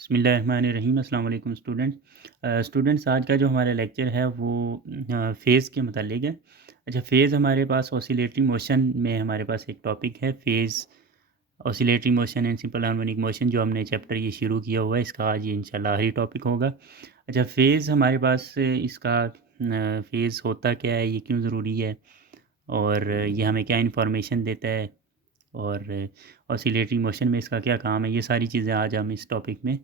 बिस्मिल्लाहिर्रहमानिर्रहीम अस्सलाम वालेकुम स्टूडेंट्स आज का जो हमारा लेक्चर है वो फ़ेज़ के मुतालिक है। अच्छा, फ़ेज़ हमारे पास ऑसिलेटरी मोशन में हमारे पास एक टॉपिक है phase, oscillatory motion and simple harmonic motion, जो हमने चैप्टर ये शुरू किया हुआ है, इसका आज ये इंशाल्लाह आखिरी टॉपिक होगा। अच्छा, फ़ेज़ हमारे पास इसका फ़ेज़ होता क्या है, ये क्यों ज़रूरी है और ये हमें क्या इन्फॉर्मेशन देता है और ऑसिलेटरी मोशन में इसका क्या काम है, ये सारी चीज़ें आज हम इस टॉपिक में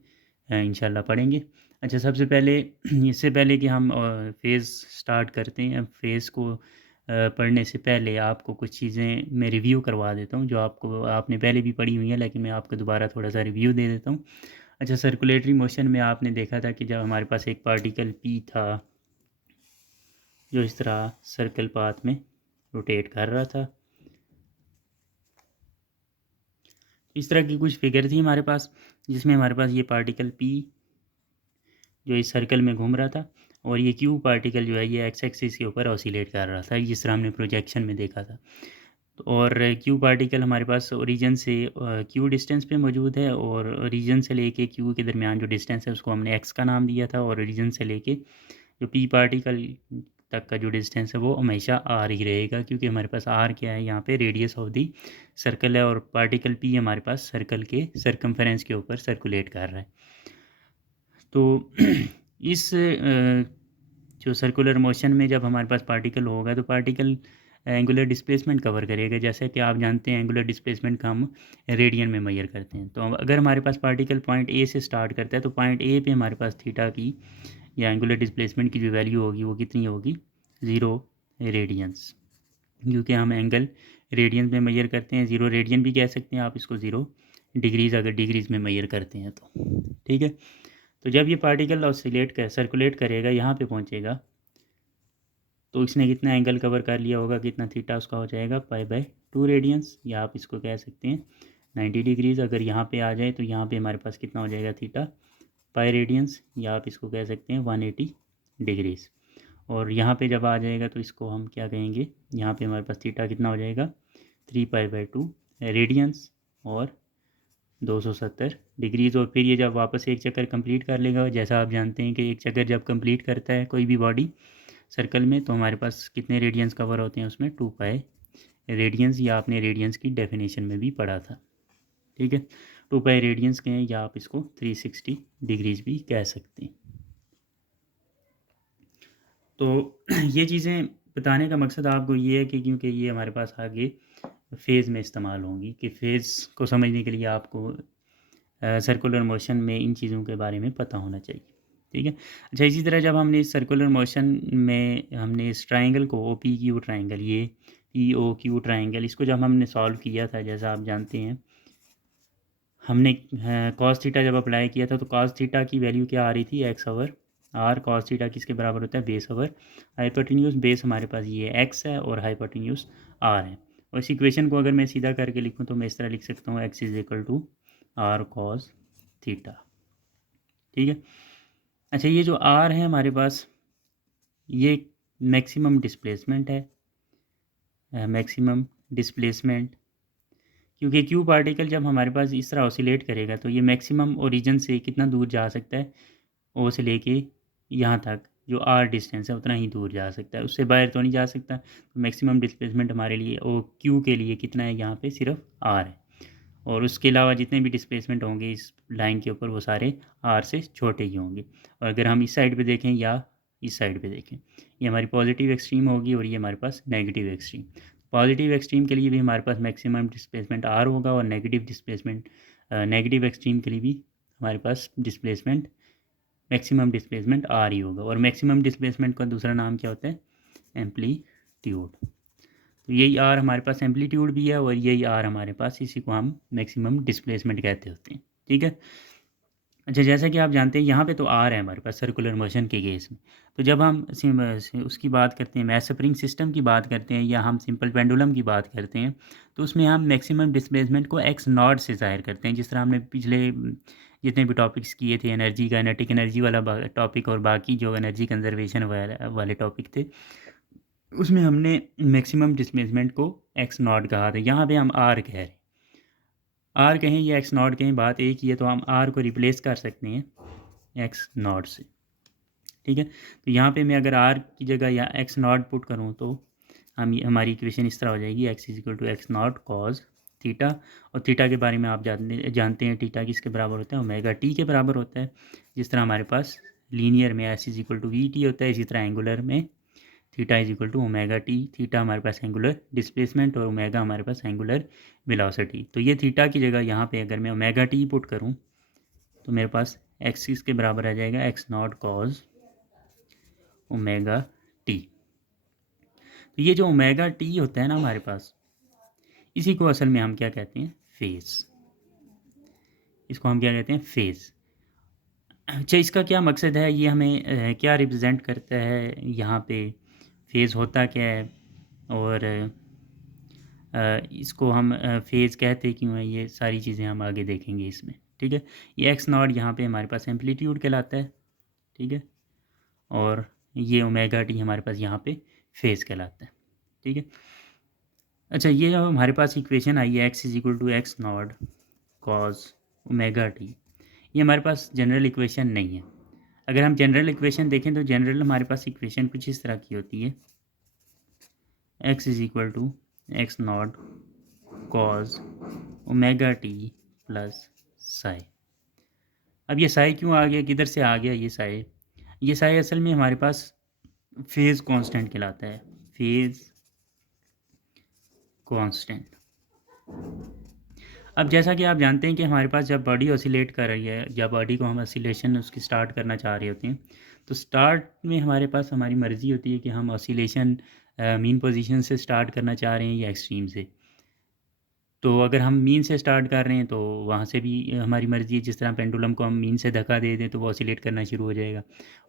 इंशाल्लाह पढ़ेंगे। अच्छा, सबसे पहले इससे पहले कि हम फ़ेज़ स्टार्ट करते हैं, फ़ेज़ को पढ़ने से पहले आपको कुछ चीज़ें मैं रिव्यू करवा देता हूँ, जो आपने पहले भी पढ़ी हुई हैं, लेकिन मैं आपको दोबारा थोड़ा-सा रिव्यू दे देता हूँ। अच्छा, सर्कुलेटरी मोशन में आपने देखा था कि जब हमारे पास एक पार्टिकल P था, जो इस तरह सर्कल पाथ में रोटेट कर रहा था, इस तरह की कुछ फिगर थी हमारे पास, जिसमें हमारे पास ये पार्टिकल P जो इस सर्कल में घूम रहा था और ये Q पार्टिकल जो है ये एक्स एक्सिस के ऊपर ऑसिलेट कर रहा था, जिस तरह हमने प्रोजेक्शन में देखा था। तो और Q पार्टिकल हमारे पास ओरिजिन से Q डिस्टेंस पे मौजूद है और ओरिजिन से लेके Q के दरमियान जो डिस्टेंस है उसको हमने X का नाम दिया था, और ओरिजिन से लेके जो P पार्टिकल तक का जो डिस्टेंस है वो हमेशा R ही रहेगा, क्योंकि हमारे पास R क्या है, यहाँ पे रेडियस ऑफ दी सर्कल है और पार्टिकल P हमारे पास सर्कल के सर्कमफेरेंस के ऊपर सर्कुलेट कर रहा है। तो इस जो सर्कुलर मोशन में जब हमारे पास पार्टिकल होगा तो पार्टिकल एंगुलर डिस्प्लेसमेंट कवर करेगा। जैसे कि आप जानते हैं एंगुलर डिस्प्लेसमेंट का हम रेडियन में मेजर करते हैं। तो अगर हमारे पास पार्टिकल पॉइंट ए से स्टार्ट करता है तो पॉइंट ए पे हमारे पास थीटा की या एंगुलर डिस्प्लेसमेंट की जो वैल्यू होगी वो कितनी होगी, 0 रेडियंस, क्योंकि हम एंगल रेडियन में मेजर करते हैं। 0 रेडियन भी कह सकते हैं आप इसको, 0 डिग्रीज़ अगर डिग्रीज़ में मेजर करते हैं तो ठीक है। तो जब ये पार्टिकल ऑसिलेट कर सर्कुलेट करेगा, यहाँ पे पहुँचेगा, तो इसने कितना एंगल कवर कर लिया होगा, कितना थीटा उसका हो जाएगा, पाई/2 रेडियंस, या आप इसको कह सकते हैं 90 डिग्रीज़। अगर यहाँ पे आ जाए तो यहाँ पे हमारे पास कितना हो जाएगा, थीटा पाई रेडियंस, या आप इसको कह सकते हैं 180 डिग्रीज़। और यहाँ पे जब आ जाएगा तो इसको हम क्या कहेंगे, यहाँ पे हमारे पास थीटा कितना हो जाएगा, 3 पाई/2 रेडियंस और 270 डिग्रीज़। और फिर ये जब वापस एक चक्कर कंप्लीट कर लेगा, जैसा आप जानते हैं कि एक चक्कर जब कंप्लीट करता है कोई भी बॉडी सर्कल में, तो हमारे पास कितने रेडियंस कवर होते हैं उसमें, 2 पाई रेडियंस, या आपने रेडियंस की डेफिनेशन में भी पढ़ा था, ठीक है। 2 पाई रेडियंस के हैं, या आप इसको 360 डिग्रीज़ भी कह सकते हैं। तो ये चीज़ें बताने का मकसद आपको ये है कि क्योंकि ये हमारे पास आगे फ़ेज़ में इस्तेमाल होंगी, कि फ़ेज़ को समझने के लिए आपको सर्कुलर मोशन में इन चीज़ों के बारे में पता होना चाहिए, ठीक है। अच्छा, इसी तरह जब हमने इस सर्कुलर मोशन में हमने इस ट्रायंगल को OPQ ट्रायंगल, ये POQ ट्रायंगल, इसको जब हमने सॉल्व किया था, जैसा आप जानते हैं हमने कॉस थीटा जब अप्लाई किया था तो कॉस थीटा की वैल्यू क्या आ रही थी, x over r. Cos theta किसके बराबर होता है, बेस ओवर हाइपोटेन्यूज। बेस हमारे पास ये एक्स है और हाइपोटेन्यूज आर है। और इस इक्वेशन को अगर मैं सीधा करके लिखूँ तो मैं इस तरह लिख सकता हूँ, x is equal to r cos theta, ठीक है। अच्छा, ये जो आर है हमारे पास, ये मैक्सिमम डिस्प्लेसमेंट है, मैक्सिमम डिस्प्लेसमेंट, क्योंकि क्यू पार्टिकल जब हमारे पास इस तरह ऑसिलेट करेगा तो ये मैक्सिमम ओरिजिन से कितना दूर जा सकता है, ओ से लेके यहाँ तक जो आर डिस्टेंस है उतना ही दूर जा सकता है, उससे बाहर तो नहीं जा सकता। तो मैक्सिमम डिस्प्लेसमेंट हमारे लिए ओ क्यू के लिए कितना है, यहाँ पे सिर्फ आर है, और उसके अलावा जितने भी डिस्प्लेसमेंट होंगे इस लाइन के ऊपर वो सारे आर से छोटे ही होंगे। और अगर हम इस साइड पे देखें या इस साइड पे देखें, ये हमारी पॉजिटिव एक्सट्रीम होगी और ये हमारे पास नेगेटिव एक्सट्रीम। पॉजिटिव एक्सट्रीम के लिए भी हमारे पास मैक्सिमम डिस्प्लेसमेंट आर होगा, और नेगेटिव एक्सट्रीम के लिए भी हमारे पास मैक्सिमम डिस्प्लेसमेंट आर ही होगा। और मैक्सिमम डिस्प्लेसमेंट का दूसरा नाम क्या होता है, एम्पलीट्यूड। तो यही आर हमारे पास एम्पलीट्यूड भी है और यही आर हमारे पास, इसी को हम मैक्सिमम डिस्प्लेसमेंट कहते होते हैं, ठीक है। अच्छा, जैसा कि आप जानते हैं यहाँ पे तो आर है हमारे पास सर्कुलर मोशन के केस में। तो जब हम उसकी बात करते हैं, मैस स्प्रिंग सिस्टम की बात करते हैं, या हम सिंपल पेंडुलम की बात करते हैं, तो उसमें हम मैक्सिमम डिस्प्लेसमेंट को एक्स नॉट से ज़ाहिर करते हैं। जिस तरह हमने पिछले जितने भी टॉपिक्स किए थे, एनर्जी, काइनेटिक एनर्जी वाला टॉपिक और बाकी जो एनर्जी कंजर्वेशन वाले टॉपिक थे, उसमें हमने मैक्सिमम डिस्प्लेसमेंट को एक्स नॉट कहा था। यहाँ पे हम आर कह रहे हैं। आर कहें या एक्स नॉट कहें, बात एक ही है, तो हम आर को रिप्लेस कर सकते हैं एक्स नॉट से, ठीक है। तो यहाँ पे मैं अगर आर की जगह या एक्स नॉट पुट करूँ तो हमारी इक्वेशन इस तरह हो जाएगी, x is equal to x not cos theta. और थीटा के बारे में आप जानते हैं थीटा किसके बराबर होता है, ओमेगा टी के बराबर होता है। जिस तरह हमारे पास लीनियर में s is equal to v t होता है, इसी तरह एंगुलर में theta is equal to omega t. Theta हमारे पास एंगुलर डिस्प्लेसमेंट और ओमेगा हमारे पास एंगुलर वेलोसिटी। तो ये थीटा की जगह यहाँ पे अगर मैं ओमेगा टी पुट करूँ तो मेरे पास एक्स किसके बराबर आ जाएगा, x not cos omega T. तो ये जो ओमेगा टी होता है ना हमारे पास, इसी को असल में हम क्या कहते हैं, फेज। इसको हम क्या कहते हैं, फेज। अच्छा, इसका क्या मकसद है, ये हमें क्या रिप्रेजेंट करता है यहाँ पे, फेज होता क्या है, और इसको हम फेज़ कहते क्यों है, ये सारी चीज़ें हम आगे देखेंगे इसमें, ठीक है। ये एक्स नॉट यहाँ पे हमारे पास एम्पलीट्यूड कहलाता है, ठीक है, और ये ओमेगा टी हमारे पास यहाँ पे फेज़ कहलाता है, ठीक है। अच्छा, ये जो हमारे पास इक्वेशन आई है, x is equal to x not cos omega t, ये हमारे पास जनरल इक्वेशन नहीं है। अगर हम जनरल इक्वेशन देखें तो जनरल हमारे पास इक्वेशन कुछ इस तरह की होती है, x is equal to x not cos omega t plus psi. अब ये साई क्यों आ गया, किधर से आ गया ये साई? ये साई असल में हमारे पास फेज़ कांस्टेंट कहलाता है, फेज़ कांस्टेंट। अब जैसा कि आप जानते हैं कि हमारे पास जब बॉडी ऑसिलेट कर रही है, जब बॉडी को हम ऑसिलेशन उसकी स्टार्ट करना चाह रहे होते हैं, तो स्टार्ट में हमारे पास हमारी मर्ज़ी होती है कि हम ऑसिलेशन मीन पोजीशन से स्टार्ट करना चाह रहे हैं या एक्सट्रीम से। तो अगर हम मीन से स्टार्ट कर रहे हैं तो वहाँ से भी हमारी मर्ज़ी है, जिस तरह पेंडुलम को हम मीन से धक्का दे दें तो वो ऑसिलेट करना शुरू हो जाएगा।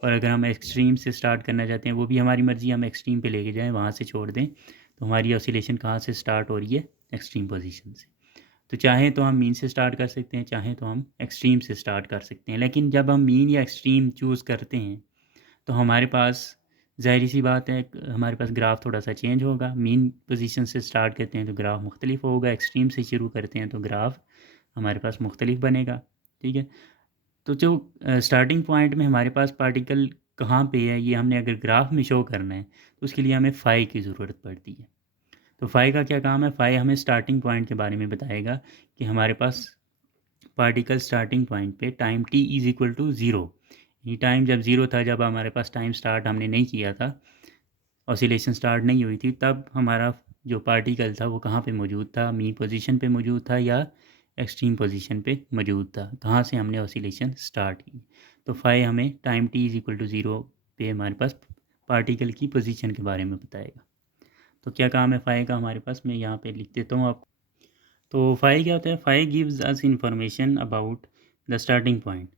और अगर हम एक्सट्रीम से स्टार्ट करना चाहते हैं, वो भी हमारी मर्ज़ी, हम एक्सट्रीम पे लेके जाएं, वहाँ से छोड़ दें, तो हमारी ऑसिलेशन कहाँ से स्टार्ट हो रही है, एक्सट्रीम पोजीशन से। तो चाहें तो हम मीन से स्टार्ट कर सकते हैं, चाहें तो हम एक्सट्रीम से स्टार्ट कर सकते हैं। लेकिन जब हम मीन या एक्सट्रीम चूज़ करते हैं तो हमारे पास ज़ाहिर सी बात है हमारे पास ग्राफ थोड़ा सा चेंज होगा। मीन पोजीशन से स्टार्ट करते हैं तो ग्राफ मुख्तलिफ होगा, एक्सट्रीम से शुरू करते हैं तो ग्राफ हमारे पास मुख्तलिफ बनेगा, ठीक है। तो जो स्टार्टिंग पॉइंट में हमारे पास पार्टिकल कहाँ पे है, ये हमने अगर ग्राफ में शो करना है तो उसके लिए हमें फ़ाई की ज़रूरत पड़ती है। तो फ़ाई का क्या काम है, फ़ाई हमें स्टार्टिंग पॉइंट के बारे में बताएगा कि हमारे पास पार्टिकल स्टार्टिंग पॉइंट पे time t is equal to zero, ये टाइम जब ज़ीरो था, जब हमारे पास टाइम स्टार्ट हमने नहीं किया था, ऑसिलेशन स्टार्ट नहीं हुई थी, तब हमारा जो पार्टिकल था वो कहाँ पे मौजूद था, मीन पोजीशन पे मौजूद था या एक्सट्रीम पोजीशन पे मौजूद था, कहाँ से हमने ऑसिलेशन स्टार्ट की। तो फाई हमें time t is equal to zero पे हमारे पास पार्टिकल की पोजीशन के बारे में बताएगा। तो क्या काम है फाई का हमारे पास, मैं यहाँ पे लिख देता हूँ आपको। तो फाई क्या होता है, phi gives us information about the starting point.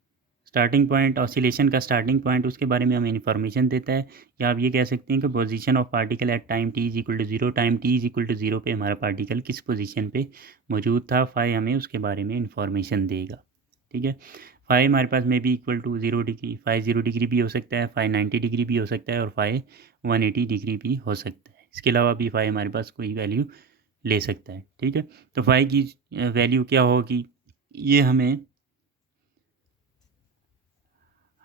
Starting point, oscillation का स्टार्टिंग पॉइंट, उसके बारे में हमें इन्फॉर्मेशन देता है। या आप ये कह सकते हैं कि position of particle at time t is equal to zero, time t is equal to zero पे हमारा पार्टिकल किस पोजीशन पे मौजूद था, फाई हमें उसके बारे में इन्फॉर्मेशन देगा, ठीक है। फाई हमारे पास में भी equal to 0 degree, phi 0 degree भी हो सकता है, फाई 90 डिग्री भी हो सकता है, और फाई 180 डिग्री भी हो सकता है। इसके अलावा भी फाई हमारे पास कोई वैल्यू ले सकता है, ठीक है। तो फाई की वैल्यू क्या होगी, ये हमें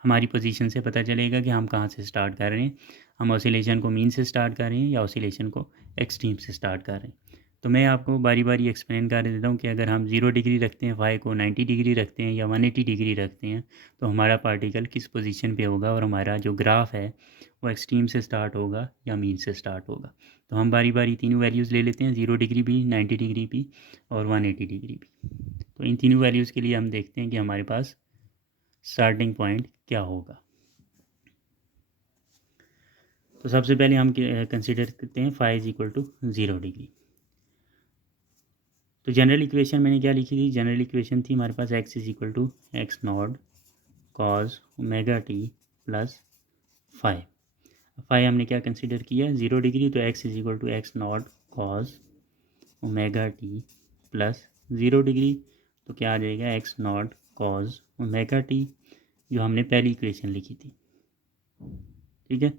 हमारी पोजीशन से पता चलेगा कि हम कहाँ से स्टार्ट कर रहे हैं, हम ऑसिलेशन को मीन से स्टार्ट कर रहे हैं या ऑसिलेशन को एक्सट्रीम से स्टार्ट कर रहे हैं। तो मैं आपको बारी बारी एक्सप्लेन कर देता हूँ कि अगर हम 0 डिग्री रखते हैं, फाई को 90 डिग्री रखते हैं या 180 डिग्री रखते हैं, तो हमारा पार्टिकल किस पोजीशन पे होगा और हमारा जो ग्राफ है वो एक्सट्रीम से स्टार्ट होगा या मीन से स्टार्ट होगा। तो हम बारी बारी तीनों वैल्यूज़ ले लेते हैं, 0 डिग्री भी, 90 डिग्री भी और 180 डिग्री भी। तो इन तीनों वैल्यूज़ के लिए हम देखते हैं कि हमारे पास स्टार्टिंग पॉइंट क्या होगा। तो सबसे पहले हम कंसिडर करते हैं phi is equal to 0 degree. तो जनरल इक्वेशन मैंने क्या लिखी थी, जनरल इक्वेशन थी हमारे पास x is equal to x not cos omega t plus phi. Phi हमने क्या कंसिडर किया, 0 डिग्री, तो x is equal to x not cos omega t plus 0 degree, तो क्या आ जाएगा, x not cos omega t, जो हमने पहली इक्वेशन लिखी थी, ठीक है।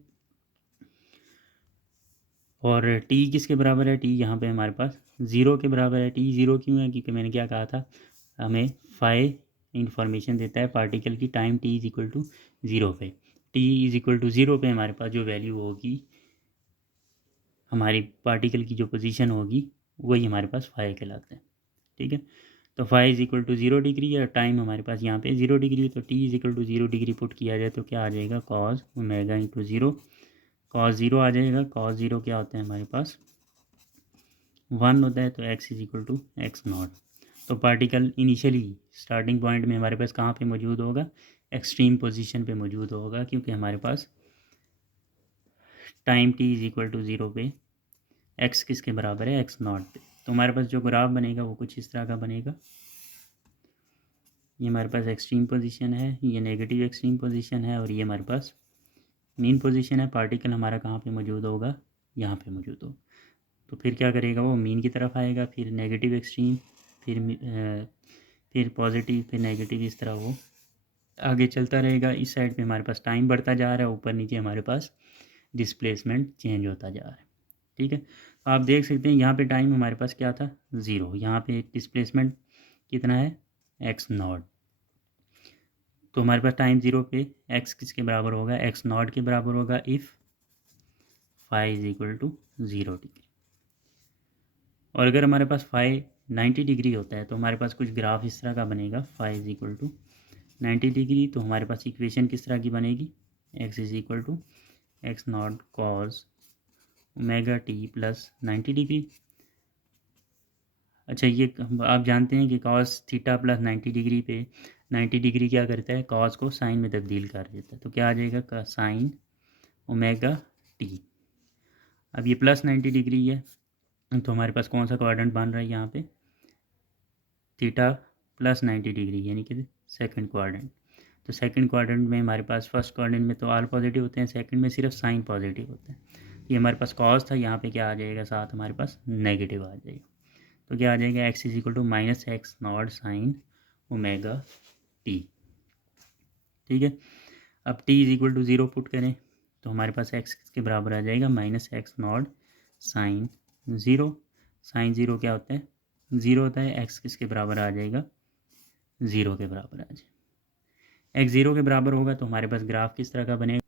और टी किसके बराबर है, टी यहाँ पे हमारे पास 0 के बराबर है। टी 0 क्यों है, क्योंकि मैंने क्या कहा था, हमें फाई इंफॉर्मेशन देता है पार्टिकल की time t is equal to 0 पे। टी इज़ इक्वल टू 0 पे हमारे पास जो वैल्यू होगी, हमारी पार्टिकल की जो पोजीशन होगी, वही हमारे पास फाई कहलाता है। ठीक है, तो phi is equal to 0 degree है, टाइम हमारे पास यहाँ पे 0 डिग्री, तो t is equal to 0 degree put किया जाए तो क्या आ जाएगा, कॉस ओमेगा इंटू 0। कॉस 0 आ जाएगा, कॉस 0 क्या होता है हमारे पास 1 होता है, तो x is equal to x naught. तो पार्टिकल इनिशियली स्टार्टिंग पॉइंट में हमारे पास कहाँ पे मौजूद होगा, एक्सट्रीम पोजीशन पे मौजूद होगा, क्योंकि हमारे पास time t is equal to 0 पे एक्स किसके बराबर है, एक्स नॉट पे। तो हमारे पास जो ग्राफ बनेगा वो कुछ इस तरह का बनेगा। ये हमारे पास एक्सट्रीम पोजीशन है, ये नेगेटिव एक्सट्रीम पोजीशन है, और ये हमारे पास मीन पोजीशन है। पार्टिकल हमारा कहाँ पे मौजूद होगा, यहाँ पे मौजूद होगा। तो फिर क्या करेगा, वो मीन की तरफ आएगा, फिर नेगेटिव एक्सट्रीम, फिर पॉजिटिव, फिर नेगेटिव, इस तरह वो आगे चलता रहेगा। इस साइड पे हमारे पास टाइम बढ़ता जा रहा है, ऊपर नीचे हमारे पास डिस्प्लेसमेंट चेंज होता जा रहा है। ठीक है, तो आप देख सकते हैं यहाँ पे टाइम हमारे पास क्या था, 0। यहाँ पे डिस्प्लेसमेंट कितना है, एक्स नॉट। तो हमारे पास टाइम 0 पे एक्स किसके बराबर होगा, एक्स नॉट के बराबर होगा, if phi is equal to 0 degree. और अगर हमारे पास फाई 90 डिग्री होता है तो हमारे पास कुछ ग्राफ इस तरह का बनेगा, phi is equal to 90 degree. तो हमारे पास इक्वेशन किस तरह की बनेगी, x is equal to x naught cos omega t plus 90 degree. अच्छा, ये आप जानते हैं कि कॉस थीटा प्लस 90 डिग्री पे 90 डिग्री क्या करता है, कॉस को साइन में तब्दील कर देता है। तो क्या आ जाएगा का साइन ओमेगा टी। अब ये प्लस 90 डिग्री है, तो हमारे पास कौन सा क्वाड्रेंट बन रहा है यहाँ पे, थीटा प्लस 90 डिग्री, यानी कि सेकंड क्वाड्रेंट। तो सेकंड क्वाड्रेंट में हमारे पास, फर्स्ट क्वाड्रेंट में तो ऑल पॉजिटिव होते हैं, सेकंड में सिर्फ साइन पॉजिटिव होते हैं। ये हमारे पास कॉस था, यहाँ पे क्या आ जाएगा, साथ हमारे पास नेगेटिव आ जाएगा। तो क्या आ जाएगा, x is equal to minus x naught sine omega t. ठीक है, अब t is equal to 0 put करें तो हमारे पास एक्स के बराबर आ जाएगा minus x naught sine 0। Sine 0 क्या होता है, 0 होता है। एक्स किसके बराबर आ जाएगा, 0 के बराबर आ जाएगा। एक्स 0 के बराबर होगा तो हमारे पास ग्राफ किस तरह का बनेगा,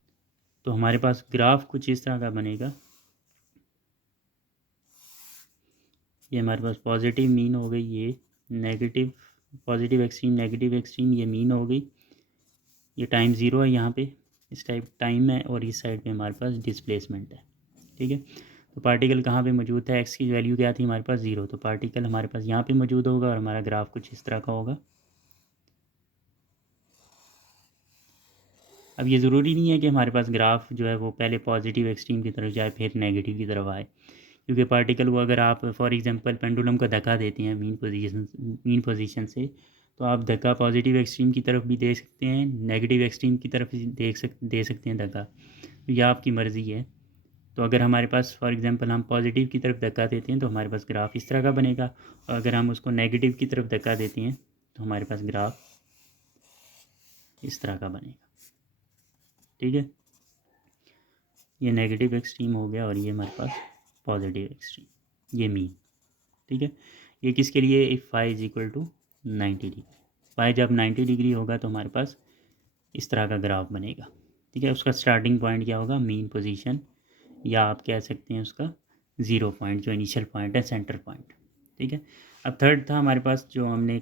तो हमारे पास ग्राफ कुछ इस तरह का बनेगा। ये हमारे पास पॉजिटिव मीन हो गई, ये negative, positive extreme negative extreme, ये मीन हो गई। ये टाइम 0 है यहाँ पे, इस टाइप टाइम है, और इस साइड पे हमारे पास डिस्प्लेसमेंट है। ठीक है, तो पार्टिकल कहाँ पे मौजूद है, एक्स की वैल्यू क्या थी हमारे पास 0, तो पार्टिकल हमारे पास यहाँ पे मौजूद होगा, और हमारा ग्राफ कुछ इस तरह का होगा। अब ये ज़रूरी नहीं है कि हमारे पास ग्राफ जो है वो पहले पॉजिटिव एक्सट्रीम की तरफ जाए फिर नेगेटिव की तरफ आए, क्योंकि पार्टिकल को अगर आप फॉर एग्जांपल पेंडुलम को धक्का देते हैं मीन पोजीशन से, तो आप धक्का पॉजिटिव एक्सट्रीम की तरफ भी दे सकते हैं, नेगेटिव एक्सट्रीम की तरफ भी दे सकते हैं धक्का, तो यह आपकी मर्ज़ी है। तो अगर हमारे पास फॉर एग्जांपल हम पॉजिटिव की तरफ धक्का देते हैं तो हमारे पास ग्राफ इस तरह का बनेगा, और अगर हम उसको नेगेटिव की तरफ धक्का देते हैं तो हमारे पास ग्राफ इस तरह का बनेगा। ठीक है, ये नेगेटिव एक्सट्रीम हो गया, और ये हमारे पास पॉजिटिव एक्सट्रीम, ये मीन। ठीक है, ये किसके लिए, if phi is equal to 90 degree. Phi जब 90 डिग्री होगा तो हमारे पास इस तरह का ग्राफ बनेगा। ठीक है, उसका स्टार्टिंग पॉइंट क्या होगा, मीन पोजीशन, या आप कह सकते हैं उसका 0 पॉइंट, जो इनिशियल पॉइंट है, सेंटर पॉइंट। ठीक है, अब थर्ड था हमारे पास, जो हमने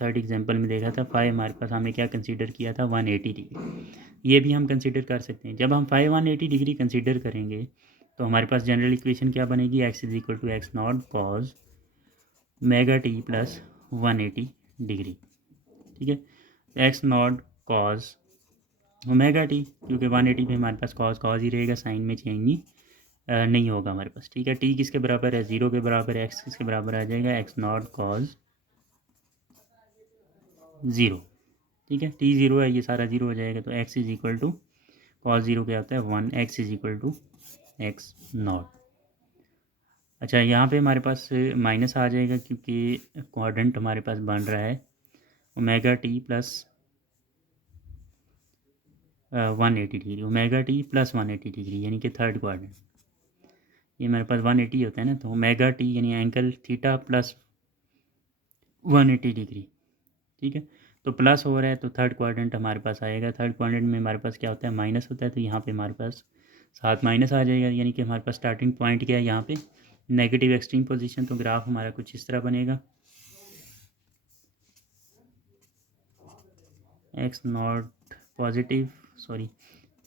थर्ड एग्जांपल में देखा था, फाई हमारे पास हमने क्या कंसीडर किया था, 180 डिग्री। ये भी हम कंसीडर कर सकते हैं। जब हम फाई 180 डिग्री कंसीडर करेंगे तो हमारे पास जनरल इक्वेशन क्या बनेगी, x is equal to x not cos omega t plus 180 degree. ठीक है, x not cos omega t, क्योंकि 180 पे हमारे पास कॉज कॉज ही रहेगा, साइन में चेंज नहीं होगा हमारे पास। ठीक है, टी किसके बराबर है, 0 के बराबर है, एक्स किसके बराबर आ जाएगा, एक्स नॉट कॉज 0। ठीक है, टी 0 है, ये सारा 0 हो जाएगा, तो x is equal to cos 0 क्या होता है 1, x is equal to x naught. अच्छा, यहाँ पे हमारे पास माइनस आ जाएगा, क्योंकि क्वाड्रेंट हमारे पास बन रहा है omega t plus 180 degree, omega t plus 180 degree, यानी कि थर्ड क्वाड्रेंट। ये मेरे पास 180 होता है ना, तो ओमेगा टी यानी एंगल थीटा प्लस 180 डिग्री, ठीक है। तो प्लस हो रहा है तो थर्ड क्वाड्रेंट हमारे पास आएगा। थर्ड क्वाड्रेंट में हमारे पास क्या होता है, माइनस होता है, तो यहाँ पे हमारे पास साथ माइनस आ जाएगा, यानी कि हमारे पास स्टार्टिंग पॉइंट क्या है यहाँ पे, नेगेटिव एक्सट्रीम पोजीशन। तो ग्राफ हमारा कुछ इस तरह बनेगा, एक्स नॉट पॉजिटिव, सॉरी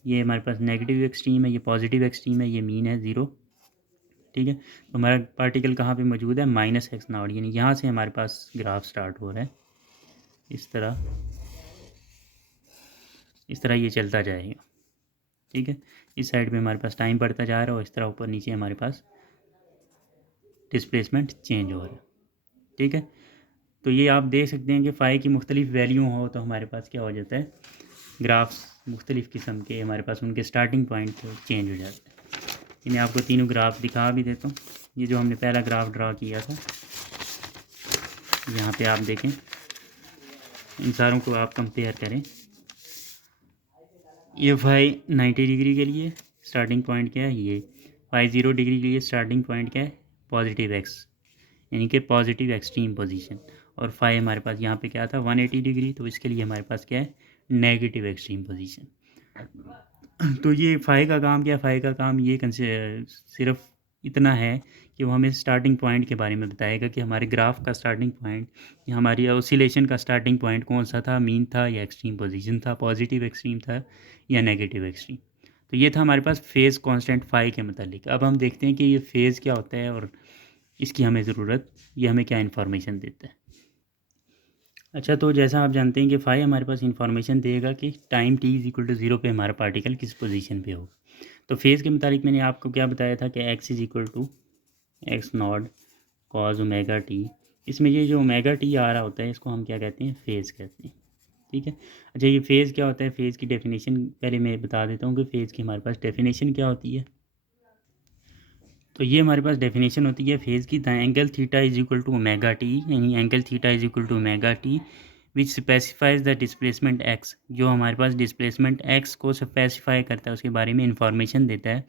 ये हमारे पास नेगेटिव एक्सट्रीम है, ये पॉजिटिव एक्सट्रीम है, ये मीन है 0, ठीक है। तो हमारा पार्टिकल कहाँ पे मौजूद है, माइनस एक्स नॉट, यानी यहाँ से हमारे पास ग्राफ स्टार्ट हो रहा है इस तरह, इस तरह ये चलता जाएगा, ठीक है। इस साइड में हमारे पास टाइम बढ़ता जा रहा है और इस तरह ऊपर नीचे हमारे पास डिस्प्लेसमेंट चेंज हो रहा है, ठीक है। तो ये आप देख सकते हैं कि फ़ाई की मुख्तलिफ वैल्यू हो तो हमारे पास क्या हो जाता है, ग्राफ्स मुख्तलिफ़ किस्म के हमारे पास उनके स्टार्टिंग पॉइंट चेंज हो जाते हैं। ये मैं आपको तीनों ग्राफ दिखा भी देता हूँ। ये जो हमने पहला ग्राफ ड्रा किया था, यहाँ पे आप देखें, इन सारों को आप कंपेयर करें। ये फ़ाई 90 डिग्री के लिए स्टार्टिंग पॉइंट क्या है, ये फ़ाई 0 डिग्री के लिए स्टार्टिंग पॉइंट क्या है, पॉजिटिव एक्स, यानी कि पॉजिटिव एक्सट्रीम पोजीशन। और फ़ाई हमारे पास यहाँ पे क्या था, 180 डिग्री, तो इसके लिए हमारे पास क्या है, नेगेटिव एक्सट्रीम पोजीशन। तो ये फ़ाई का काम क्या है, फ़ाई का काम ये सिर्फ इतना है कि वो हमें स्टार्टिंग पॉइंट के बारे में बताएगा कि हमारे ग्राफ का स्टार्टिंग पॉइंट या हमारी ऑसिलेशन का स्टार्टिंग पॉइंट कौन सा था, मीन था या एक्सट्रीम पोजीशन था, पॉजिटिव एक्सट्रीम था या नेगेटिव एक्सट्रीम। तो ये था हमारे पास फेज़ कांस्टेंट फ़ाई के मतलब। अब हम देखते हैं कि ये फेज़ क्या होता है और इसकी हमें ज़रूरत, ये हमें क्या इन्फॉर्मेशन देता है। अच्छा, तो जैसा आप जानते हैं कि फ़ाई हमारे पास इन्फॉर्मेशन देगा कि time t is equal to 0 पे हमारा पार्टिकल किस पोजीशन पे हो। तो फेज़ के मुताबिक मैंने आपको क्या बताया था कि x is equal to x not cos omega t. इसमें ये जो ओमेगा टी आ रहा होता है इसको हम क्या कहते हैं, फेज़ कहते हैं, ठीक है। अच्छा, ये फेज़ क्या होता है, फ़ेज़ की डेफिनेशन पहले मैं बता देता हूँ कि फ़ेज़ की हमारे पास डेफिनेशन क्या होती है। तो ये हमारे पास डेफिनेशन होती है फेज़ की, the angle theta is equal to omega t, यानी angle theta is equal to omega t which specifies the displacement x, जो हमारे पास डिस्प्लेसमेंट एक्स को स्पेसिफाई करता है, उसके बारे में इंफॉर्मेशन देता है,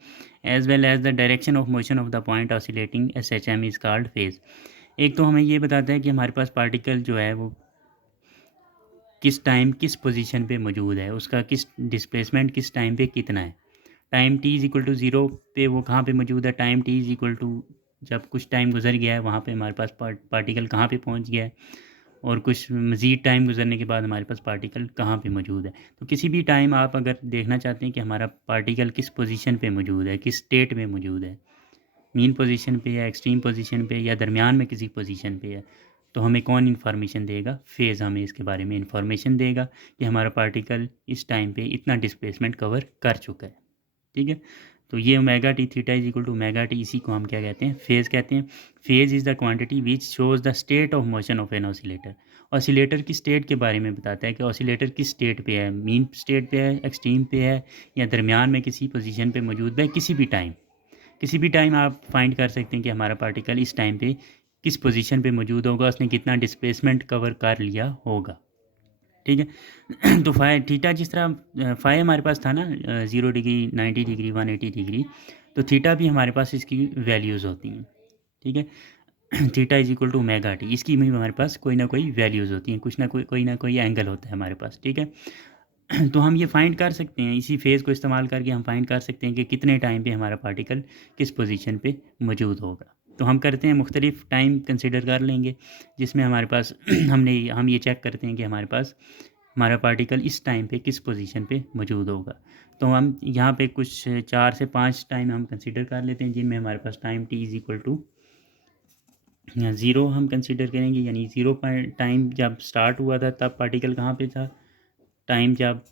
as well as the direction of motion of the point oscillating S H M is called phase. एक तो हमें ये बताता है कि हमारे पास पार्टिकल जो है वो किस टाइम किस पोजीशन पे मौजूद है, उसका किस डिस्प्लेसमेंट किस टाइम पे कितना है। Time t is equal to 0 पे वो कहाँ पे मौजूद है, time t is equal to जब कुछ टाइम गुजर गया है वहाँ पे हमारे पास पार्टिकल कहाँ पे पहुँच गया है, और कुछ मज़ीद टाइम गुजरने के बाद हमारे पास पार्टिकल कहाँ पे मौजूद है। तो किसी भी टाइम आप अगर देखना चाहते हैं कि हमारा पार्टिकल किस पोजीशन पे मौजूद है, किस स्टेट में मौजूद है, मीन पोजीशन पे या एक्सट्रीम पोजीशन पे या दरमियान में किसी पोजीशन पे है, तो हमें कौन इन्फॉर्मेशन देगा, फेज़ हमें इसके बारे में इन्फॉर्मेशन देगा कि हमारा पार्टिकल इस टाइम पे इतना डिस्प्लेसमेंट कवर कर चुका है, ठीक है। तो ये omega t theta is equal to omega t, इसी को हम क्या कहते हैं, फेज़ कहते हैं। Phase is the quantity which shows the state of motion of an oscillator. Oscillator की स्टेट के बारे में बताता है कि ऑसिलेटर किस स्टेट पे है, मीन स्टेट पे है, एक्सट्रीम पे है या दरमियान में किसी पोजीशन पे मौजूद है। किसी भी टाइम आप फाइंड कर सकते हैं कि हमारा पार्टिकल इस टाइम पे किस पोजीशन पे मौजूद होगा, उसने कितना डिस्प्लेसमेंट कवर कर लिया होगा, ठीक है। तो फ़ाई थीटा जिस तरह फ़ाई हमारे पास था ना 0 डिग्री, 90 डिग्री, 180 डिग्री, तो थीटा भी हमारे पास इसकी वैल्यूज़ होती हैं, ठीक है। Theta is equal to omega t, इसकी भी हमारे पास कोई ना कोई वैल्यूज़ होती हैं, कुछ ना कोई एंगल होता है हमारे पास, ठीक है। तो हम ये फाइंड कर सकते हैं, इसी फेज़ को इस्तेमाल करके हम फाइंड कर सकते हैं कि कितने टाइम पे हमारा पार्टिकल किस पोजीशन पे मौजूद होगा। तो हम करते हैं, मुख्तलिफ टाइम कंसिडर कर लेंगे जिसमें हमारे पास हम ये चेक करते हैं कि हमारे पास हमारा पार्टिकल इस टाइम पे किस पोजीशन पे मौजूद होगा। तो हम यहाँ पे कुछ 4 से 5 टाइम हम कंसिडर कर लेते हैं जिनमें हमारे पास time t is equal to 0 हम कंसिडर करेंगे, यानी 0 टाइम जब स्टार्ट हुआ था तब पार्टिकल कहाँ पे था, टाइम जब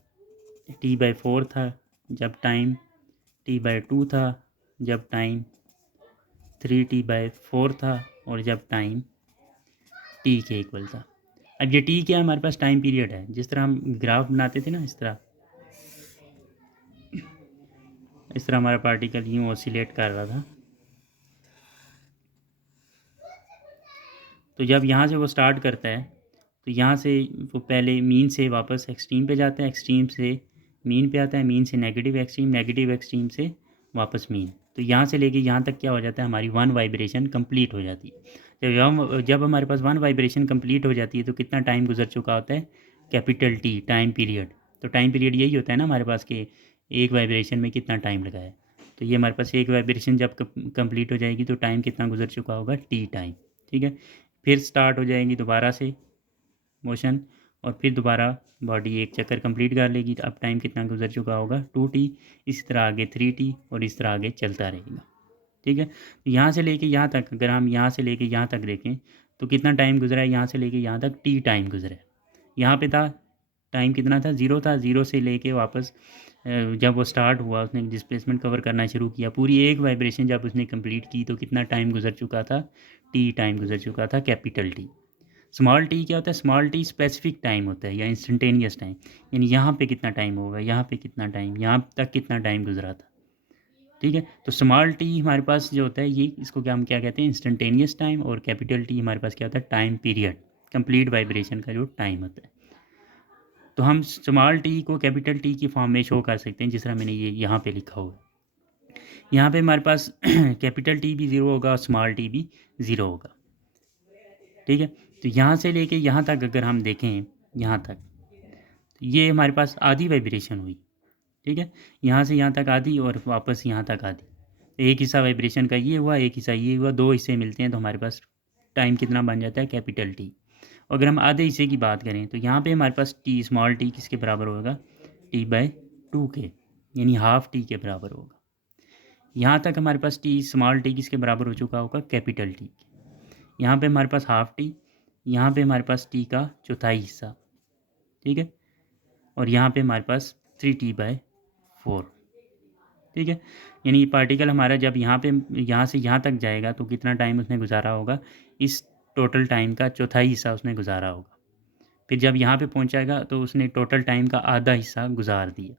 t/4 था, जब टाइम t/2 था, जब टाइम 3t/4 था, और जब टाइम t के इक्वल था। अब ये t क्या है, हमारे पास टाइम पीरियड है, जिस तरह हम ग्राफ बनाते थे ना, इस तरह हमारा पार्टिकल यूँ ऑसिलेट कर रहा था। तो जब यहाँ से वो स्टार्ट करता है तो यहाँ से वो पहले मीन से वापस एक्सट्रीम पे जाता है, एक्सट्रीम से मीन पे आता है, मीन से नेगेटिव एक्सट्रीम से वापस मीन, तो यहाँ से लेके यहाँ तक क्या हो जाता है, हमारी 1 वाइब्रेशन कंप्लीट हो जाती है। जब हमारे पास 1 वाइब्रेशन कंप्लीट हो जाती है तो कितना टाइम गुजर चुका होता है, कैपिटल टी, टाइम पीरियड। तो टाइम पीरियड यही होता है ना हमारे पास कि एक वाइब्रेशन में कितना टाइम लगा है। तो ये हमारे पास एक वाइब्रेशन जब कंप्लीट हो जाएगी तो टाइम कितना गुजर चुका होगा, टी टाइम। ठीक है, फिर स्टार्ट हो जाएगी दोबारा से मोशन, और फिर दोबारा बॉडी एक चक्कर कंप्लीट कर लेगी, तो अब टाइम कितना गुजर चुका होगा, 2t। इसी तरह आगे 3t और इस तरह आगे चलता रहेगा। ठीक है, तो यहाँ से लेके यहाँ तक, अगर हम यहाँ से लेके यहाँ तक देखें तो कितना टाइम गुजरा है, यहाँ से लेके यहाँ तक टी टाइम गुजरा है। यहाँ पे था टाइम कितना था, ज़ीरो था। ज़ीरो से लेके वापस जब वो स्टार्ट हुआ, उसने डिस्प्लेसमेंट कवर करना शुरू किया, पूरी एक वाइब्रेशन जब उसने कंप्लीट की तो कितना टाइम गुजर चुका था, टी टाइम गुजर चुका था, कैपिटल टी। स्मॉल टी क्या होता है, स्मॉल टी स्पेसिफिक टाइम होता है या इंस्टेंटेनियस टाइम, यानी यहाँ पे कितना टाइम होगा, यहाँ पे कितना टाइम, यहाँ तक कितना टाइम गुजरा था। ठीक है, तो स्मॉल टी हमारे पास जो होता है ये, इसको क्या हम क्या कहते हैं, इंस्टेंटेनियस टाइम, और कैपिटल टी हमारे पास क्या होता है, टाइम पीरियड, कंप्लीट वाइब्रेशन का जो टाइम होता है। तो हम स्मॉल टी को कैपिटल टी की फॉर्म में शो कर सकते हैं, जिस तरह मैंने ये यहाँ पे लिखा हुआ है। यहाँ पे हमारे पास कैपिटल टी भी ज़ीरो होगा और स्मॉल टी भी ज़ीरो होगा। ठीक है, तो यहाँ से लेके यहाँ तक अगर हम देखें, यहाँ तक, तो ये हमारे पास आधी वाइब्रेशन हुई। ठीक है, यहाँ से यहाँ तक आधी और वापस यहाँ तक आधी। एक हिस्सा वाइब्रेशन का ये हुआ, एक हिस्सा ये हुआ, दो हिस्से मिलते हैं तो हमारे पास टाइम कितना बन जाता है, कैपिटल टी। अगर हम आधे हिस्से की बात करें तो यहाँ पे हमारे पास टी, स्मॉल टी किसके बराबर होगा, टी बाय 2 के, यानी हाफ टी के बराबर होगा। यहाँ तक हमारे पास टी, स्मॉल टी किसके बराबर हो चुका होगा, कैपिटल टी। यहाँ पे हमारे पास हाफ टी, यहाँ पे हमारे पास टी का चौथाई हिस्सा। ठीक है, और यहाँ पे हमारे पास 3t/4। ठीक है, यानी पार्टिकल हमारा जब यहाँ से यहाँ तक जाएगा तो कितना टाइम उसने गुजारा होगा, इस टोटल टाइम का चौथाई हिस्सा उसने गुजारा होगा। फिर जब यहाँ पे पहुँचाएगा तो उसने टोटल टाइम का आधा हिस्सा गुजार दिया।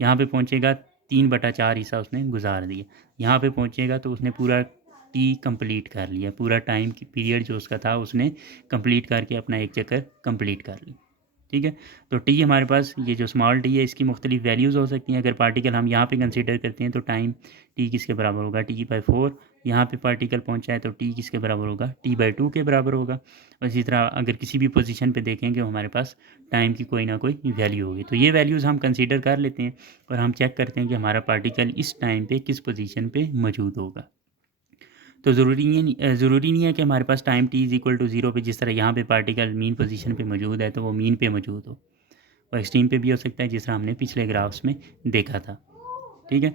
यहाँ पे पहुँचेगा 3/4 हिस्सा उसने गुजार दिया। यहाँ पे पहुँचेगा तो उसने पूरा टी कंप्लीट कर लिया, पूरा टाइम की पीरियड जो उसका था उसने कंप्लीट करके अपना एक चक्कर कंप्लीट कर लिया। ठीक है, तो टी हमारे पास ये जो स्मॉल टी है इसकी मुख्तलिफ वैल्यूज़ हो सकती हैं। अगर पार्टिकल हम यहाँ पे कंसीडर करते हैं तो टाइम टी किसके बराबर होगा, t/4। यहाँ पे पार्टिकल पहुँचा है तो टी किसके बराबर होगा, t/2 के बराबर होगा। और इसी तरह अगर किसी भी पोजीशन पे देखेंगे हमारे पास टाइम की कोई ना कोई वैल्यू होगी, तो ये वैल्यूज़ हम कंसीडर कर लेते हैं और हम चेक करते हैं कि हमारा पार्टिकल इस टाइम पे किस पोजीशन पे मौजूद होगा। तो ज़रूरी नहीं है कि हमारे पास time t is equal to 0 पे, जिस तरह यहाँ पे पार्टिकल मीन पोजीशन पे मौजूद है तो वो मीन पे मौजूद हो, और एक्सट्रीम पे भी हो सकता है, जिस तरह हमने पिछले ग्राफ्स में देखा था। ठीक है,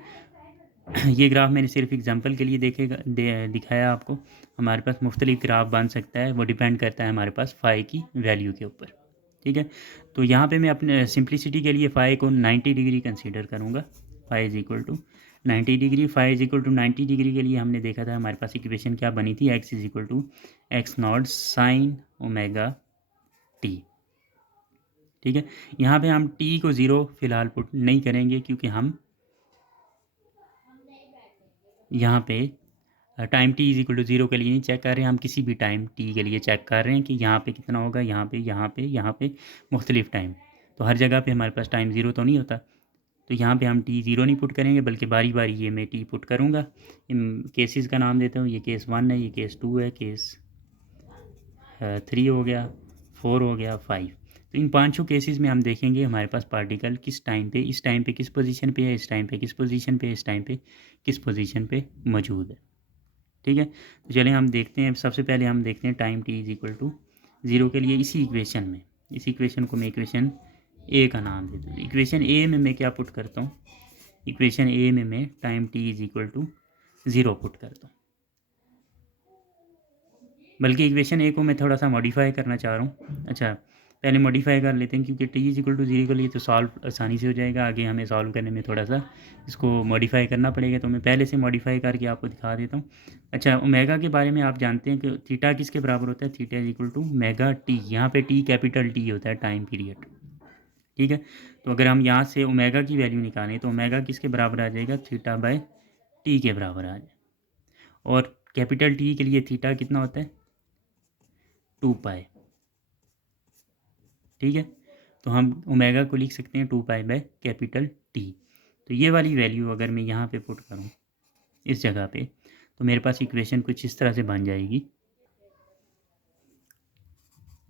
ये ग्राफ मैंने सिर्फ एग्जांपल के लिए दिखाया आपको। हमारे पास मुख्तलिफ ग्राफ बन सकता है, वो डिपेंड करता है हमारे पास फ़ाई की वैल्यू के ऊपर। ठीक है, तो यहाँ पे मैं अपने सिंप्लिसिटी के लिए फ़ाई को 90 डिग्री कंसीडर करूँगा। Phi is equal to 90 degree. Phi is equal to 90 degree के लिए हमने देखा था हमारे पास इक्वेशन क्या बनी थी, x is equal to x naught sine omega t. ठीक है, यहाँ पे हम टी को 0 फ़िलहाल पुट नहीं करेंगे, क्योंकि हम यहाँ पे time t is equal to 0 के लिए नहीं चेक कर रहे हैं, हम किसी भी टाइम t के लिए चेक कर रहे हैं कि यहाँ पे कितना होगा, यहाँ पे, यहाँ पे, यहाँ पे मुख्तलिफ टाइम। तो हर जगह पे हमारे पास टाइम 0 तो नहीं होता, तो यहाँ पे हम t 0 नहीं पुट करेंगे, बल्कि बारी बारी ये मैं t पुट करूँगा। इन केसेस का नाम देता हूँ, ये केस 1 है, ये केस 2 है, केस 3 हो गया, 4 हो गया, 5। तो इन पांचों केसेस में हम देखेंगे हमारे पास पार्टिकल किस टाइम पे, इस टाइम पे किस पोजीशन पे है, इस टाइम पे किस पोजीशन पे, इस टाइम पे किस पोजीशन पे मौजूद है। ठीक है, तो चलिए हम देखते हैं। सबसे पहले हम देखते हैं time t is equal to 0 के लिए इसी इक्वेशन में, इस इक्वेशन को मैं इक्वेशन ए का नाम देता हूँ। इक्वेशन ए में मैं क्या पुट करता हूँ, इक्वेशन ए में मैं time t is equal to 0 put करता हूँ। बल्कि इक्वेशन ए को मैं थोड़ा सा मॉडिफाई करना चाह रहा हूँ। अच्छा, पहले मॉडिफाई कर लेते हैं, क्योंकि t इज़ इक्वल टू 0 के लिए तो सॉल्व आसानी से हो जाएगा, आगे हमें सॉल्व करने में थोड़ा सा इसको मॉडिफाई करना पड़ेगा, तो मैं पहले से मॉडिफाई करके आपको दिखा देता हूँ। अच्छा, ओमेगा के बारे में आप जानते हैं कि थीटा किसके बराबर होता है, theta is equal to mega T. यहाँ पे टी कैपिटल टी होता है, टाइम पीरियड। ठीक है, तो अगर हम यहाँ से ओमेगा की वैल्यू निकालें तो ओमेगा किसके बराबर आ जाएगा, थीटा/टी के बराबर आ जाए। और कैपिटल टी के लिए थीटा कितना होता है, 2π। ठीक है, तो हम ओमेगा को लिख सकते हैं 2π/T। तो ये वाली वैल्यू अगर मैं यहाँ पे पुट करूँ इस जगह पे, तो मेरे पास इक्वेशन कुछ इस तरह से बन जाएगी,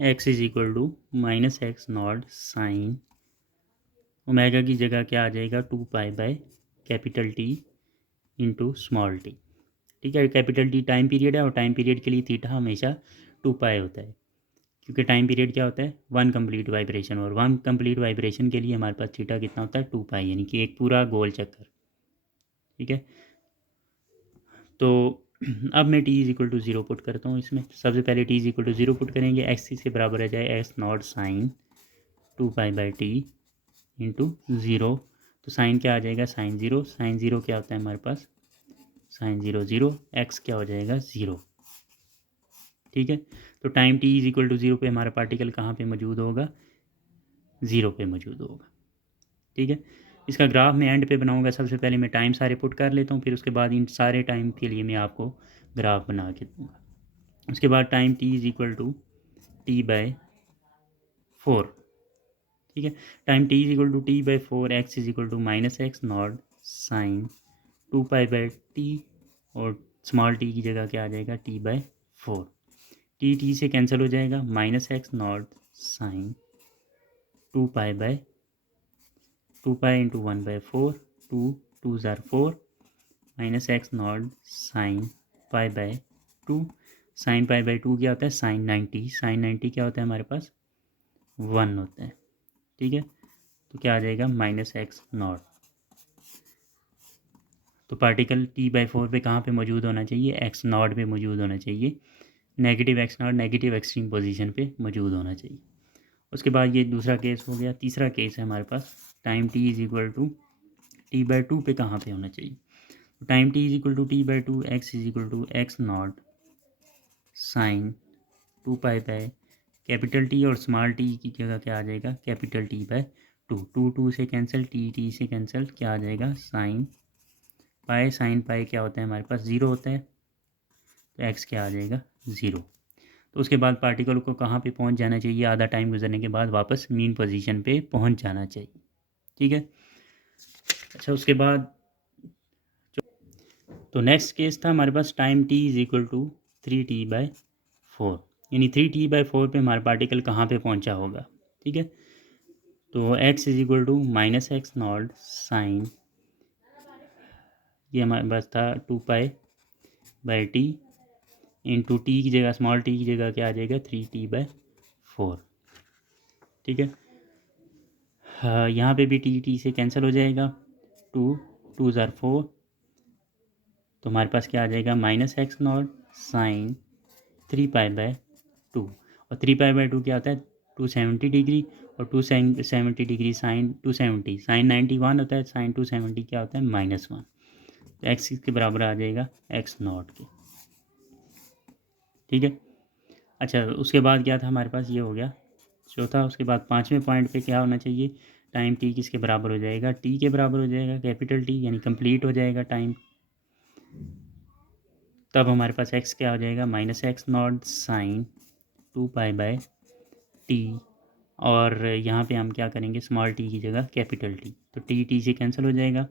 x is equal to minus x naught sine omega की जगह क्या आ जाएगा 2 pi capital T into small t. ठीक है, कैपिटल टी टाइम पीरियड है और टाइम पीरियड के लिए थीटा हमेशा 2 पाई होता है, क्योंकि टाइम पीरियड क्या होता है 1 कंप्लीट वाइब्रेशन, और 1 कंप्लीट वाइब्रेशन के लिए हमारे पास थीटा कितना होता है 2 पाई, यानी कि एक पूरा गोल चक्कर। ठीक है, तो अब मैं t is equal to 0 put करता हूँ इसमें। सबसे पहले t is equal to 0 put करेंगे, x इसके बराबर आ जाए एस नॉट साइन 2 पाई/t इंटू 0। तो साइन क्या आ जाएगा साइन 0, साइन 0 क्या होता है हमारे पास साइन 0 0, x क्या हो जाएगा 0। ठीक है, तो time t is equal to 0 पे हमारा पार्टिकल कहाँ पे मौजूद होगा 0 पे मौजूद होगा। ठीक है, इसका ग्राफ मैं एंड पे बनाऊंगा। सबसे पहले मैं टाइम सारे पुट कर लेता हूँ, फिर उसके बाद इन सारे टाइम के लिए मैं आपको ग्राफ बना के दूँगा। उसके बाद time t is equal to t/4। ठीक है, time t is equal to t/4, x is equal to minus x naught sine 2 पाई/t, और स्मॉल t की जगह क्या आ जाएगा t/4। t से कैंसिल हो जाएगा, minus x naught sine 2 pi into 1/4, 2 2 4 minus x naught sine पाई/2। साइन पाई/2 क्या होता है साइन 90, साइन 90 क्या होता है हमारे पास 1 होता है। ठीक है, तो क्या आ जाएगा माइनस एक्स नॉट। तो पार्टिकल t/4 पे कहाँ पे मौजूद होना चाहिए एक्स नॉट पे मौजूद होना चाहिए, negative x not negative extreme position पे मौजूद होना चाहिए। उसके बाद ये दूसरा केस हो गया। तीसरा केस है हमारे पास time t is equal to t/2 पे कहाँ पे होना चाहिए। Time t is equal to t/2, x is equal to x naught sine 2 pi capital T, और स्मॉल टी की जगह क्या आ जाएगा कैपिटल t/2। 2 से कैंसिल, टी से कैंसिल, क्या आ जाएगा साइन पाई क्या होता है हमारे पास 0 होता है, तो एक्स क्या आ जाएगा 0। तो उसके बाद पार्टिकल को कहाँ पे पहुँच जाना चाहिए, आधा टाइम गुजरने के बाद वापस मीन पोजीशन पे पहुँच जाना चाहिए। ठीक है, अच्छा उसके बाद तो नेक्स्ट केस था हमारे पास time t is equal to 3t/4, यानी 3t/4 पे हमारा पार्टिकल कहाँ पे पहुँचा होगा। ठीक है, तो x is equal to minus x naught sine, ये हमारे पास था 2 पाई/t इंटू टी की जगह स्मॉल टी की जगह क्या आ जाएगा 3t/4। ठीक है, हाँ यहाँ पे भी टी से कैंसिल हो जाएगा, 2 2 4, तो हमारे पास क्या आ जाएगा माइनस एक्स नॉट साइन 3 पाई/2, और 3 पाई/2 क्या होता है 270 डिग्री, और 270 डिग्री साइन 270, साइन 91 होता है, साइन 270 क्या होता है -1, तो एक्स के बराबर आ जाएगा एक्स नॉट के। ठीक है, अच्छा उसके बाद क्या था हमारे पास, ये हो गया चौथा। उसके बाद पाँचवें पॉइंट पे क्या होना चाहिए, टाइम टी किसके बराबर हो जाएगा टी के बराबर हो जाएगा कैपिटल टी, यानी कंप्लीट हो जाएगा टाइम। तब हमारे पास एक्स क्या हो जाएगा माइनस एक्स नॉट साइन 2 पाई/t, और यहाँ पे हम क्या करेंगे स्मॉल टी की जगह कैपिटल टी, तो टी से कैंसिल हो जाएगा,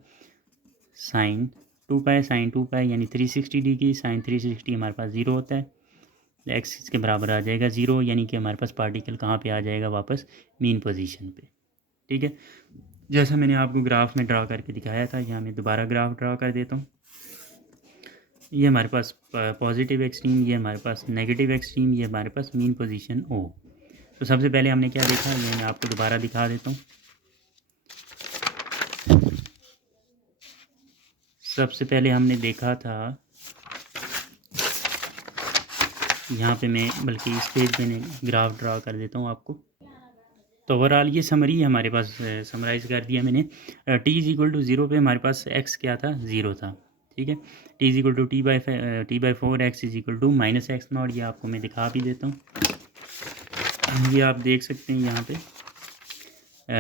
साइन 2 पाई यानी 360 डिग्री, साइन 360 हमारे पास 0 होता है, एक्स इसके बराबर आ जाएगा 0, यानी कि हमारे पास पार्टिकल कहाँ पे आ जाएगा वापस मीन पोजीशन पे। ठीक है, जैसा मैंने आपको ग्राफ में ड्रा करके दिखाया था, यहाँ मैं दोबारा ग्राफ ड्रा कर देता हूँ। ये हमारे पास पॉजिटिव एक्सट्रीम, ये हमारे पास नेगेटिव एक्सट्रीम, ये हमारे पास मीन पोजीशन ओ। तो सबसे पहले हमने क्या देखा, ये मैं आपको दोबारा दिखा देता हूँ। सबसे पहले हमने देखा था, यहाँ पे मैं बल्कि इस पेज पे मैं ग्राफ ड्रा कर देता हूँ आपको। तो ओवरऑल ये समरी हमारे पास समराइज़ कर दिया मैंने। टी इज इक्वल टू 0 पे हमारे पास एक्स क्या था 0 था। ठीक है, t is equal to t/4, x is equal to minus x naught, ये आपको मैं दिखा भी देता हूँ। ये आप देख सकते हैं यहाँ पे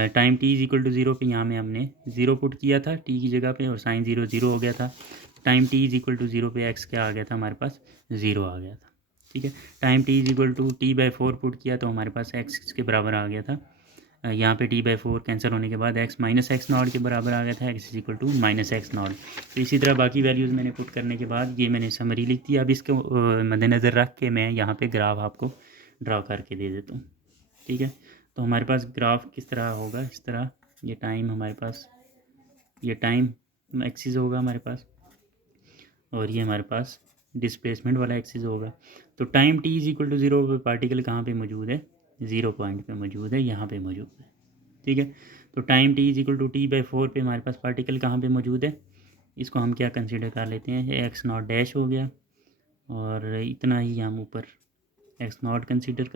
time t is equal to 0 पे यहाँ में हमने 0 पुट किया था t की जगह पे, और साइन 0 0 हो गया था। Time t is equal to 0 पे एक्स क्या आ गया था हमारे पास 0 आ गया था। ठीक है, time t is equal to t/4 put किया तो हमारे पास एक्स के बराबर आ गया था यहाँ पे t/4 कैंसिल होने के बाद x माइनस एक्स नॉट के बराबर आ गया था, x is equal to minus x naught. तो इसी तरह बाकी वैल्यूज़ मैंने पुट करने के बाद ये मैंने समरी लिख दी। अब इसको मद्देनज़र रख के मैं यहाँ पे ग्राफ आपको ड्रा करके दे देता हूँ, ठीक है। तो हमारे पास ग्राफ किस तरह होगा, इस तरह ये टाइम हमारे पास, ये टाइम एक्सिस होगा हमारे पास, और ये हमारे पास डिस्प्लेसमेंट वाला एक्सिस होगा। तो time t is equal to 0 पे पार्टिकल कहाँ पे मौजूद है, 0 पॉइंट पे मौजूद है, यहाँ पे मौजूद है, ठीक है। तो time t is equal to t/4 पे हमारे पास पार्टिकल कहाँ पे मौजूद है, इसको हम क्या कंसिडर कर लेते हैं, ये एक्स नॉट डैश हो गया, और इतना ही हम ऊपर एक्स नॉट कंसिडर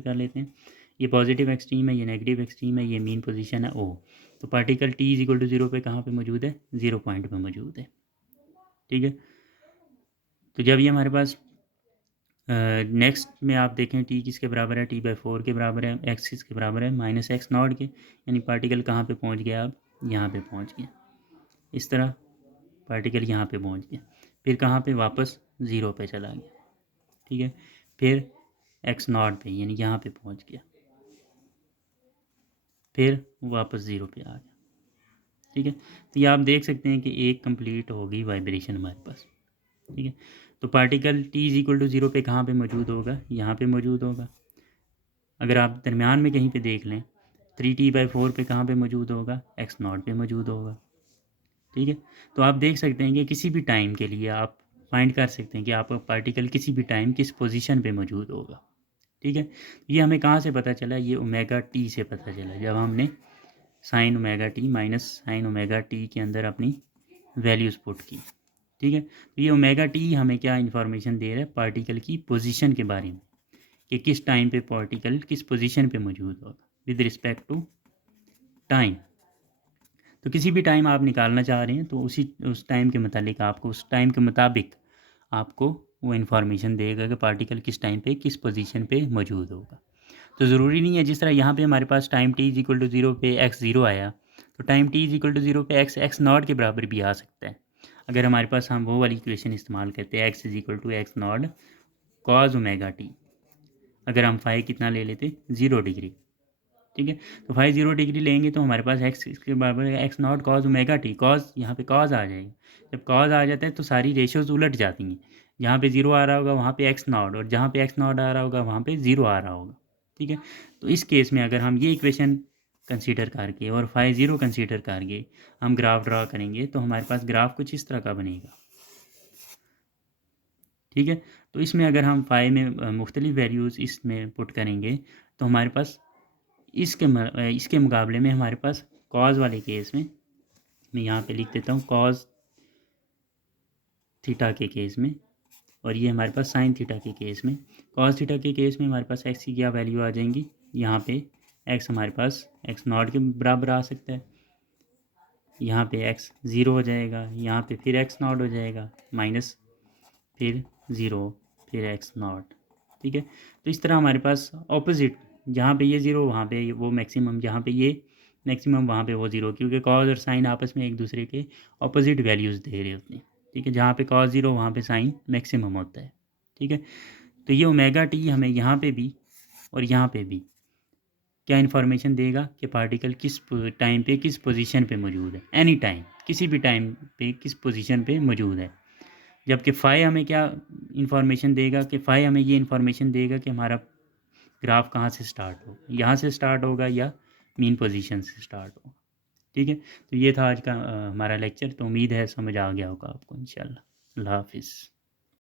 कर लेते हैं। ये पॉजिटिव एक्सट्रीम है, ये नेगेटिव एक्सट्रीम है, ये मीन पोजीशन है ओ। तो particle t is equal to 0 पे कहाँ पे मौजूद है, 0 पॉइंट पे मौजूद है, ठीक है। तो जब ये हमारे पास नेक्स्ट में आप देखें t किसके बराबर है, t/4 के बराबर है, x किसके बराबर है, माइनस एक्स नॉट के, यानी पार्टिकल कहाँ पे पहुँच गया, अब यहाँ पे पहुँच गया, इस तरह पार्टिकल यहाँ पे पहुँच गया, फिर कहाँ पे वापस 0 पे चला गया, ठीक है। फिर एक्स नॉट पे यानी यहाँ पे पहुँच गया, फिर वापस 0 पे आ गया, ठीक है। तो ये आप देख सकते हैं कि एक कंप्लीट हो गई वाइब्रेशन हमारे पास, ठीक है। तो particle t is equal to 0 पे कहाँ पे मौजूद होगा, यहाँ पे मौजूद होगा। अगर आप दरमियान में कहीं पे देख लें 3t/4 पे कहाँ पे मौजूद होगा, x नॉट पे मौजूद होगा, ठीक है। तो आप देख सकते हैं कि किसी भी टाइम के लिए आप फाइंड कर सकते हैं कि आपका पार्टिकल किसी भी टाइम किस पोजीशन पे मौजूद होगा, ठीक है। ये हमें कहाँ से पता चला, ये ओमेगा टी से पता चला, जब हमने sign omega T minus sign omega T के अंदर अपनी वैल्यूज़ पुट की, ठीक है। तो ये ओमेगा टी हमें क्या इन्फॉर्मेशन दे रहा है, पार्टिकल की पोजीशन के बारे में, कि किस टाइम पे पार्टिकल किस पोजीशन पे मौजूद होगा विद रिस्पेक्ट टू टाइम। तो किसी भी टाइम आप निकालना चाह रहे हैं तो उस टाइम के मुताबिक आपको उस टाइम के मुताबिक आपको वो इन्फॉर्मेशन देगा कि पार्टिकल किस टाइम पे किस पोजीशन पे मौजूद होगा। तो ज़रूरी नहीं है, जिस तरह यहाँ पे हमारे पास time t is equal to 0 पे x 0 आया, तो time t is equal to 0 पे x नॉट के बराबर भी आ सकता है। अगर हमारे पास हम वो वाली इक्वेशन इस्तेमाल करते हैं x is equal to x not cos omega t, अगर हम फाई कितना ले लेते 0 डिग्री, ठीक है। तो फाई 0 डिग्री लेंगे तो हमारे पास x इसके बराबर है x not cos omega T, cause यहाँ पे कॉज आ जाएगा। जब कॉज आ जाता है तो सारी रेशियोज उलट जाती हैं, जहाँ पे 0 आ रहा होगा वहाँ पे एक्स नॉट, और जहाँ पे एक्स नॉट आ रहा होगा वहाँ पे 0 आ रहा होगा, ठीक है। तो इस केस में अगर हम ये इक्वेशन कंसीडर करके और फाई 0 कंसीडर करके हम ग्राफ ड्रा करेंगे तो हमारे पास ग्राफ कुछ इस तरह का बनेगा, ठीक है। तो इसमें अगर हम फाई में मुख्तलिफ वैल्यूज़ इसमें पुट करेंगे तो हमारे पास इसके मुकाबले में हमारे पास कॉज वाले केस में, मैं यहाँ पे लिख देता हूँ कॉज थीटा के केस में, और ये हमारे पास साइन थीटा के केस में। कॉस थीटा के केस में हमारे पास एक्स की क्या वैल्यू आ जाएंगी, यहाँ पे एक्स हमारे पास एक्स नॉट के बराबर आ सकता है, यहाँ पे एक्स 0 हो जाएगा, यहाँ पे फिर एक्स नॉट हो जाएगा माइनस फिर 0 फिर एक्स नॉट, ठीक है। तो इस तरह हमारे पास ऑपोजिट, जहाँ पे ये 0 वहाँ पे वो मैक्सिमम, जहाँ पे ये मैक्सिमम वहाँ पे वो 0, क्योंकि कॉज और साइन आपस में एक दूसरे के ऑपोजिट वैल्यूज़ दे रहे होते हैं, ठीक है। जहाँ पे कॉज 0 वहाँ पे साइन मैक्सिमम होता है, ठीक है। तो ये ओमेगा टी हमें यहाँ पे भी और यहाँ पे भी क्या इन्फॉर्मेशन देगा कि पार्टिकल किस टाइम पे किस पोजीशन पे मौजूद है, एनी टाइम किसी भी टाइम पे किस पोजीशन पे मौजूद है। जबकि फ़ाई हमें क्या इन्फॉर्मेशन देगा, कि फ़ाई हमें ये इन्फॉर्मेशन देगा कि हमारा ग्राफ कहाँ से स्टार्ट हो, यहाँ से स्टार्ट होगा या मीन पोजीशन से स्टार्ट होगा, ठीक है। तो ये था आज का हमारा लेक्चर। तो उम्मीद है समझ आ गया होगा आपको इंशाल्लाह। अल्लाह हाफिज़।